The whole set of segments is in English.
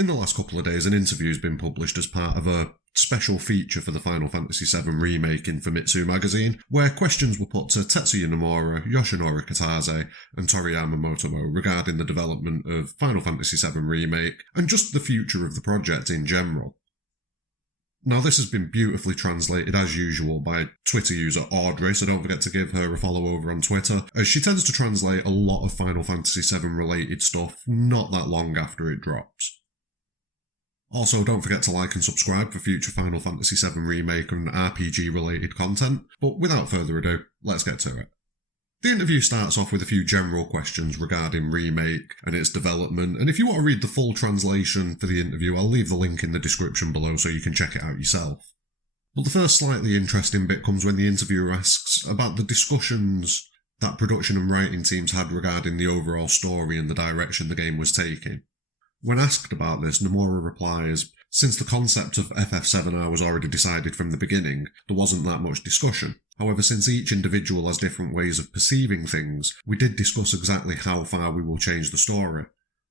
In the last couple of days, an interview has been published as part of a special feature for the Final Fantasy VII Remake in Famitsu magazine, where questions were put to Tetsuya Nomura, Yoshinori Kitase, and Toriyama Motomu regarding the development of Final Fantasy VII Remake and just the future of the project in general. Now, this has been beautifully translated as usual by Twitter user Audrey, so don't forget to give her a follow over on Twitter, as she tends to translate a lot of Final Fantasy VII related stuff not that long after it drops. Also, don't forget to like and subscribe for future Final Fantasy VII Remake and RPG related content, but without further ado, let's get to it. The interview starts off with a few general questions regarding Remake and its development, and if you want to read the full translation for the interview, I'll leave the link in the description below so you can check it out yourself. But the first slightly interesting bit comes when the interviewer asks about the discussions that production and writing teams had regarding the overall story and the direction the game was taking. When asked about this, Nomura replies, "Since the concept of FF7R was already decided from the beginning, there wasn't that much discussion. However, since each individual has different ways of perceiving things, we did discuss exactly how far we will change the story.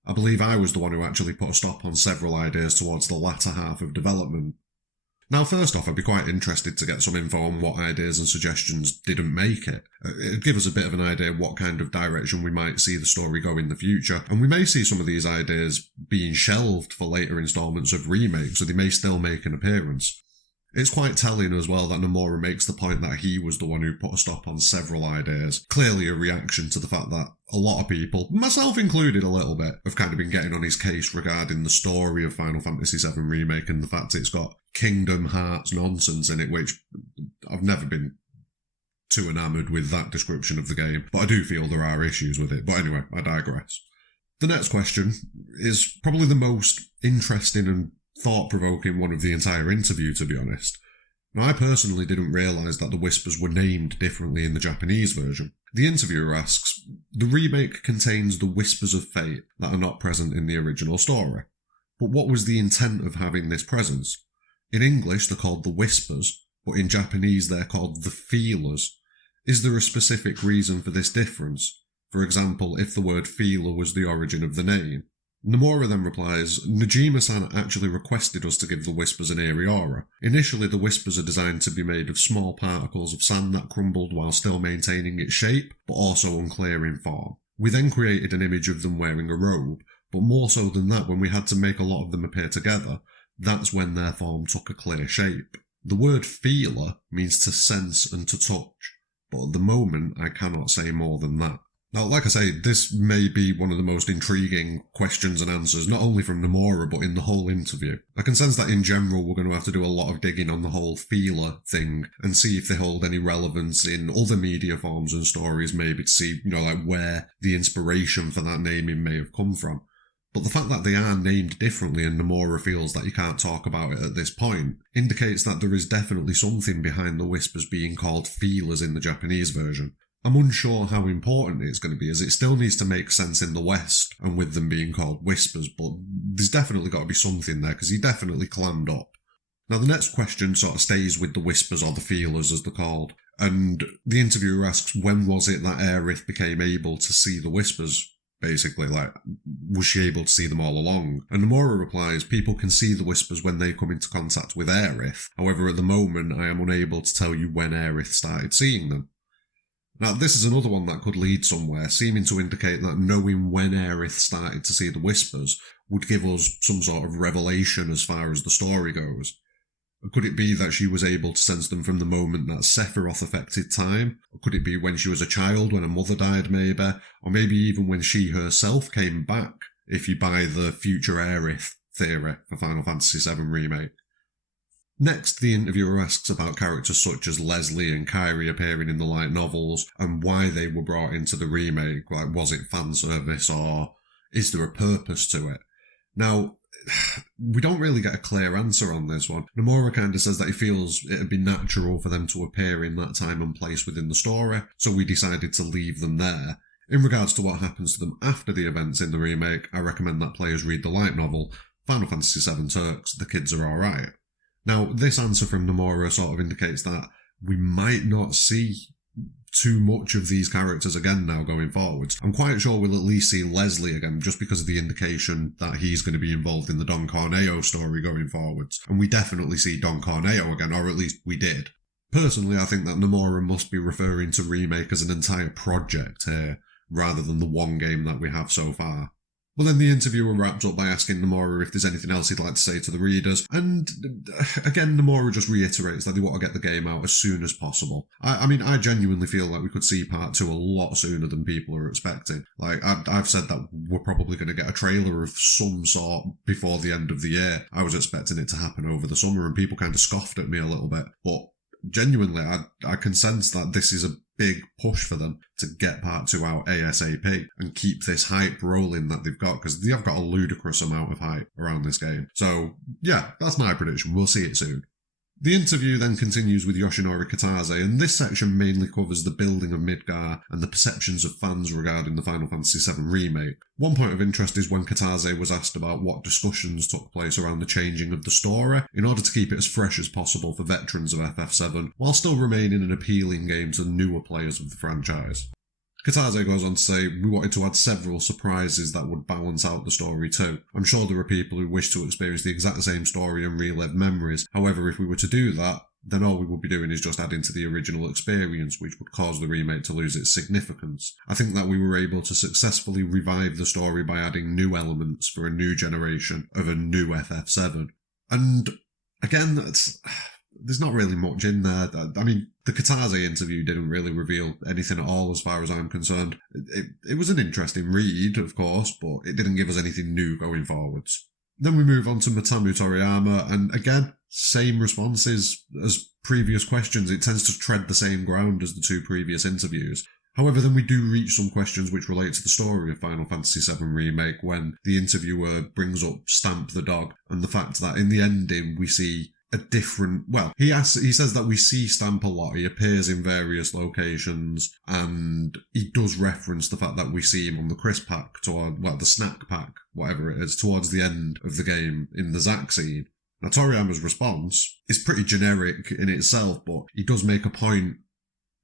I believe I was the one who actually put a stop on several ideas towards the latter half of development." Now, first off, I'd be quite interested to get some info on what ideas and suggestions didn't make it. It'd give us a bit of an idea of what kind of direction we might see the story go in the future, and we may see some of these ideas being shelved for later installments of Remake, so they may still make an appearance. It's quite telling as well that Nomura makes the point that he was the one who put a stop on several ideas, clearly a reaction to the fact that a lot of people, myself included a little bit, have kind of been getting on his case regarding the story of Final Fantasy VII Remake and the fact it's got Kingdom Hearts nonsense in it, which I've never been too enamoured with that description of the game, but I do feel there are issues with it. But anyway, I digress. The next question is probably the most interesting and thought-provoking one of the entire interview, to be honest. Now, I personally didn't realise that the Whispers were named differently in the Japanese version. The interviewer asks, "The remake contains the Whispers of Fate that are not present in the original story. But what was the intent of having this presence? In English, they're called the Whispers, but in Japanese, they're called the Feelers. Is there a specific reason for this difference? For example, if the word feeler was the origin of the name?" Nomura then replies, "Najima-san actually requested us to give the Whispers an eerie aura. Initially, the Whispers are designed to be made of small particles of sand that crumbled while still maintaining its shape, but also unclear in form. We then created an image of them wearing a robe, but more so than that, when we had to make a lot of them appear together, that's when their form took a clear shape. The word feeler means to sense and to touch, but at the moment, I cannot say more than that." Now, like I say, this may be one of the most intriguing questions and answers, not only from Nomura, but in the whole interview. I can sense that in general we're going to have to do a lot of digging on the whole feeler thing and see if they hold any relevance in other media forms and stories, maybe to see, like where the inspiration for that naming may have come from. But the fact that they are named differently and Nomura feels that you can't talk about it at this point indicates that there is definitely something behind the Whispers being called feelers in the Japanese version. I'm unsure how important it's going to be, as it still needs to make sense in the West, and with them being called Whispers, but there's definitely got to be something there, because he definitely clammed up. Now, the next question sort of stays with the Whispers, or the Feelers as they're called, and the interviewer asks, when was it that Aerith became able to see the Whispers? Basically, was she able to see them all along? And Nomura replies, "People can see the Whispers when they come into contact with Aerith. However, at the moment, I am unable to tell you when Aerith started seeing them." Now, this is another one that could lead somewhere, seeming to indicate that knowing when Aerith started to see the Whispers would give us some sort of revelation as far as the story goes. Could it be that she was able to sense them from the moment that Sephiroth affected time? Or could it be when she was a child, when her mother died maybe? Or maybe even when she herself came back, if you buy the future Aerith theory for Final Fantasy VII Remake. Next, the interviewer asks about characters such as Leslie and Kairi appearing in the light novels and why they were brought into the remake. Like, was it fan service or is there a purpose to it? Now, we don't really get a clear answer on this one. Nomura kind of says that he feels it'd be natural for them to appear in that time and place within the story, so we decided to leave them there. In regards to what happens to them after the events in the remake, I recommend that players read the light novel, Final Fantasy VII Turks, The Kids Are Alright. Now, this answer from Nomura sort of indicates that we might not see too much of these characters again now going forwards. I'm quite sure we'll at least see Leslie again, just because of the indication that he's going to be involved in the Don Corneo story going forwards. And we definitely see Don Corneo again, or at least we did. Personally, I think that Nomura must be referring to Remake as an entire project here, rather than the one game that we have so far. Well, then the interviewer wrapped up by asking Nomura if there's anything else he'd like to say to the readers, and again, Nomura just reiterates that they want to get the game out as soon as possible. I mean, I genuinely feel like we could see part 2 a lot sooner than people are expecting. Like, I've said that we're probably going to get a trailer of some sort before the end of the year. I was expecting it to happen over the summer, and people kind of scoffed at me a little bit, but genuinely, I can sense that this is a big push for them to get part 2 out ASAP and keep this hype rolling that they've got, because they have got a ludicrous amount of hype around this game. So, yeah, that's my prediction. We'll see it soon. The interview then continues with Yoshinori Kitase, and this section mainly covers the building of Midgar and the perceptions of fans regarding the Final Fantasy VII Remake. One point of interest is when Kitase was asked about what discussions took place around the changing of the story in order to keep it as fresh as possible for veterans of FF7, while still remaining an appealing game to newer players of the franchise. Kitase goes on to say, we wanted to add several surprises that would balance out the story too. I'm sure there are people who wish to experience the exact same story and relive memories. However, if we were to do that, then all we would be doing is just adding to the original experience, which would cause the remake to lose its significance. I think that we were able to successfully revive the story by adding new elements for a new generation of a new FF7. And again, there's not really much in there. I mean, the Kitase interview didn't really reveal anything at all as far as I'm concerned. It was an interesting read, of course, but it didn't give us anything new going forwards. Then we move on to Motomu Toriyama, and again, same responses as previous questions. It tends to tread the same ground as the 2 previous interviews. However, then we do reach some questions which relate to the story of Final Fantasy VII Remake when the interviewer brings up Stamp the dog and the fact that in the ending we see a different, well, he says that we see Stamp a lot. He appears in various locations, and he does reference the fact that we see him on the crisp pack, the snack pack, whatever it is, towards the end of the game in the Zack scene. Now, Toriyama's response is pretty generic in itself, but he does make a point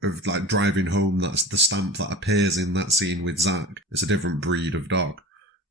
of like driving home that's the Stamp that appears in that scene with Zack. It's a different breed of dog.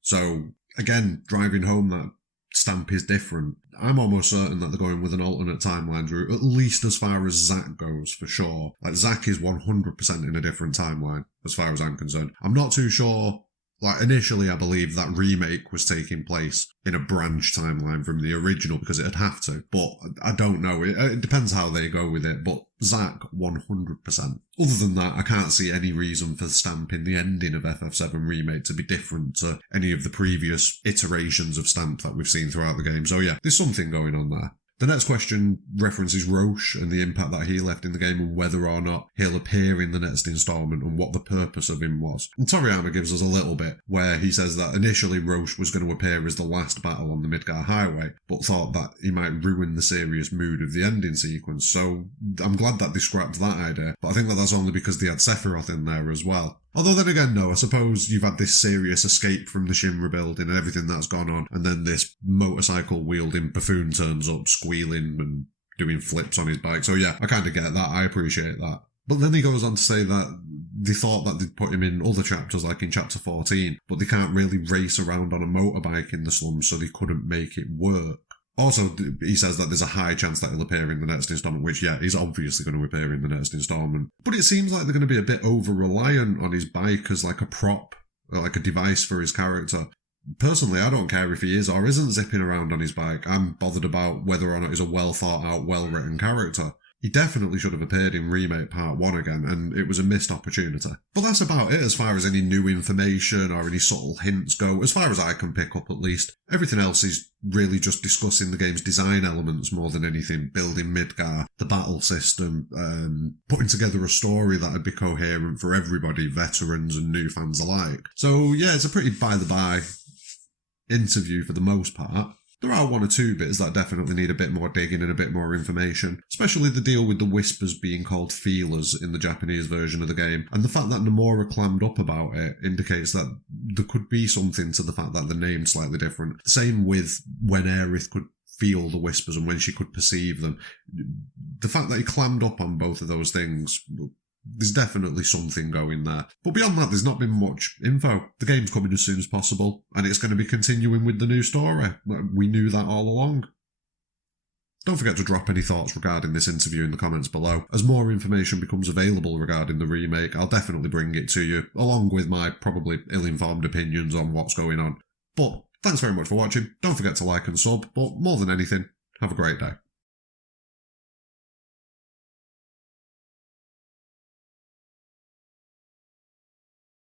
So, again, driving home that Stamp is different. I'm almost certain that they're going with an alternate timeline route, at least as far as Zack goes, for sure. Like, Zack is 100% in a different timeline, as far as I'm concerned. I'm not too sure. Like, initially, I believe that Remake was taking place in a branch timeline from the original, because it'd have to. But I don't know. It depends how they go with it. But Zack, 100%. Other than that, I can't see any reason for Stamp in the ending of FF7 Remake to be different to any of the previous iterations of Stamp that we've seen throughout the game. So yeah, there's something going on there. The next question references Roche and the impact that he left in the game and whether or not he'll appear in the next installment and what the purpose of him was. And Toriyama gives us a little bit where he says that initially Roche was going to appear as the last battle on the Midgar Highway, but thought that he might ruin the serious mood of the ending sequence. So I'm glad that they scrapped that idea, but I think that that's only because they had Sephiroth in there as well. Although then again, no, I suppose you've had this serious escape from the Shinra building and everything that's gone on, and then this motorcycle-wielding buffoon turns up squealing and doing flips on his bike. So yeah, I kind of get that. I appreciate that. But then he goes on to say that they thought that they'd put him in other chapters, like in chapter 14, but they can't really race around on a motorbike in the slums, so they couldn't make it work. Also, he says that there's a high chance that he'll appear in the next installment, which, yeah, he's obviously going to appear in the next installment. But it seems like they're going to be a bit over-reliant on his bike as like a prop, or like a device for his character. Personally, I don't care if he is or isn't zipping around on his bike. I'm bothered about whether or not he's a well-thought-out, well-written character. He definitely should have appeared in Remake Part 1 again, and it was a missed opportunity. But that's about it as far as any new information or any subtle hints go, as far as I can pick up at least. Everything else is really just discussing the game's design elements more than anything, building Midgar, the battle system, putting together a story that would be coherent for everybody, veterans and new fans alike. So yeah, it's a pretty by-the-by interview for the most part. There are one or two bits that definitely need a bit more digging and a bit more information, especially the deal with the whispers being called feelers in the Japanese version of the game, and the fact that Nomura clammed up about it indicates that there could be something to the fact that the name's slightly different. Same with when Aerith could feel the whispers and when she could perceive them. The fact that he clammed up on both of those things there's definitely something going there. But beyond that, there's not been much info. The game's coming as soon as possible, and it's going to be continuing with the new story. We knew that all along. Don't forget to drop any thoughts regarding this interview in the comments below. As more information becomes available regarding the remake, I'll definitely bring it to you, along with my probably ill-informed opinions on what's going on. But thanks very much for watching. Don't forget to like and sub, but more than anything, have a great day.